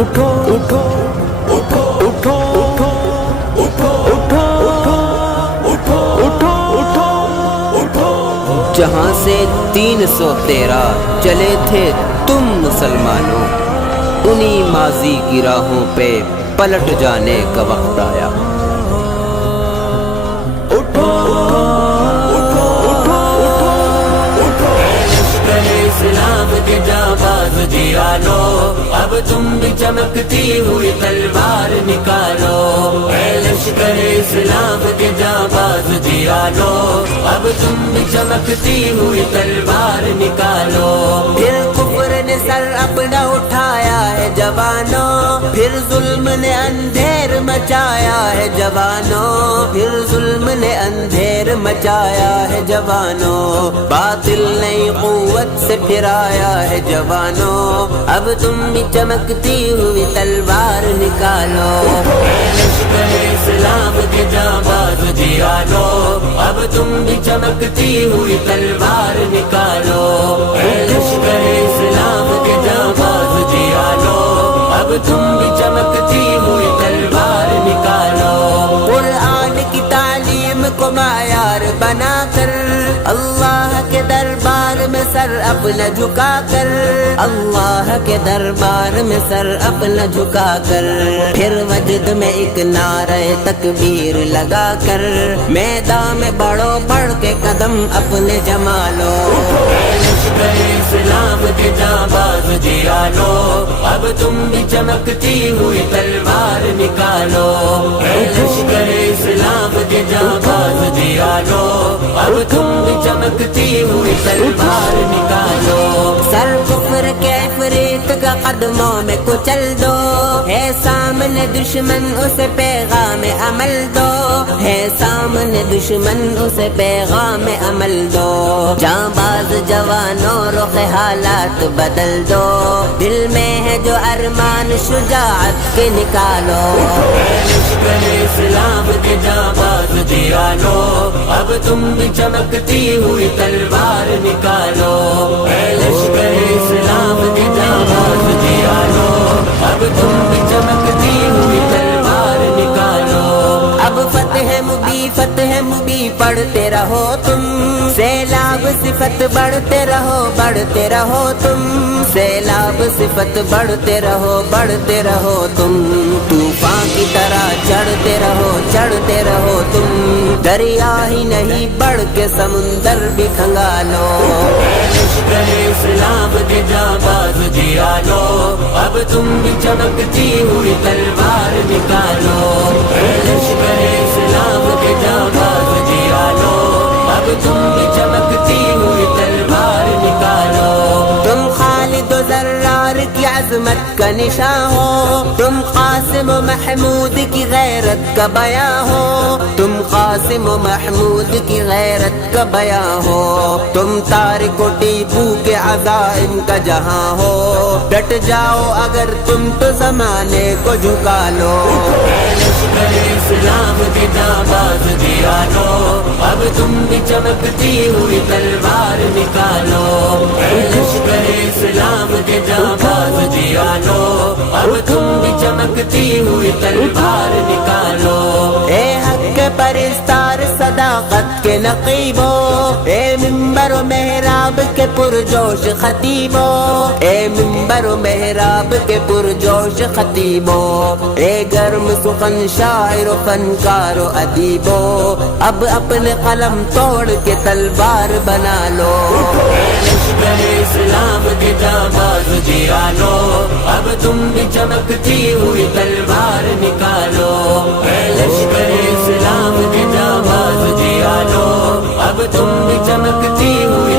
اٹھو اٹھو اٹھو اٹھو اٹھو اٹھو اٹھو اٹھو اٹھو اٹھو جہاں سے 313 چلے تھے تم مسلمانوں، انہی ماضی کی راہوں پہ پلٹ جانے کا وقت آیا۔ اٹھو اٹھو اٹھو اٹھو لشکر اسلام کے جانباز جیانو، اب تم بھی چمکتی ہوئی تلوار نکالو۔ اے لشکر اسلام کے جانباز جیانو، اب تم بھی چمکتی ہوئی تلوار نکالو۔ پھر کفر نے سر اپنا اٹھایا ہے جوانوں، پھر ظلم نے اندھیر مچایا ہے جوانوں، پھر ظلم نے اندھیر مچایا ہے جوانوں، باطل نئی قوت سے پھر آیا ہے جوانوں، اب تم بھی چمکتی ہوئی تلوار نکالو۔ لشکر اسلام کے جانباز جیانو، اب تم بھی چمکتی ہوئی تلوار نکالو۔ اے لشکر اسلام کے جانباز جیانو، اب تم بھی چمکتی ہوئی تلوار نکالو۔ قرآن کی تعلیم کو معیار بنا کر، اللہ کے دربار میں سر اپنا جھکا کر، اللہ کے دربار میں سر اپنا جھکا کر، پھر وجد میں ایک نعرہ تکبیر لگا کر، میدان میں بڑھو بڑھ کے قدم اپنے جما لو۔ لشکر اسلام کے جانباز جیانو، اب تم بھی چمکتی ہوئی تلوار نکالو۔ اے لشکر اسلام کے جانباز جیانو، اب تم بھی چمکتی ہوئی تلوار نکالو۔ سر کفر کے عفریت کا قدموں میں کچل دو، ہے سامنے دشمن اسے پیغام عمل دو، ہے سامنے دشمن اسے پیغام عمل دو، جانباز جوانوں رخ حالات بدل دو، دل میں ہے جو ارمان شجاعت کے نکالو۔ لشکر اسلام کے جانباز جیانو، اب تم بھی چمکتی ہوئی تلوار نکالو۔ اے لشکر اسلام کے جانباز جیانو، اب تم بھی چمکتی ہوئی تلوار نکالو۔ اب فتح مبی پڑھتے رہو تم، سیلاب صفت بڑھتے رہو بڑھتے رہو تم، سیلاب صفت بڑھتے رہو تم، طوفان کی طرح چڑھتے رہو تم، دریا ہی نہیں بڑھ کے سمندر بھی کھنگالو۔ لشکر اسلام کے جانباز جیانو، اب تم بھی چمکتی ہوئی تلوار نکالو۔ اے لشکر اسلام کے جانباز جیانو، اب تم بھی چمکتی ہوئی تلوار نکالو۔ تم خالد و زرار کی عظمت کا نشاں ہو، تم قاسم و محمود کی غیرت کا بیاں ہو، تم قاسم و محمود کی غیرت کا بیاں ہو، تم طارق و ٹیپو کے عزائم کا جہاں ہو، ڈٹ جاؤ اگر تم تو زمانے کو جھکا لو۔ لشکر اسلام کے جانباز جیانو، اب تم بھی چمکتی ہوئی تلوار نکالو۔ اے لشکر اسلام کے جانباز جیانو، اب تم بھی چمکتی ہوئی تلوار نکالو۔ اے حق کے پرستار صداقت کے نقیبو، اے منبر و محراب کے پرجوش خطیبو، اے منبر و محراب کے پرجوش خطیبو، اے گرم سخن شاعر و فنکار و ادیبو، اب اپنے قلم توڑ کے تلوار بنا لو۔ لشکر اسلام کے جانباز جیانو، اب تم بھی چمکتی ہوئی تلوار نکالو۔ اے لشکر اسلام کے جانباز جیانو، اب تم بھی چمکتی ہوئی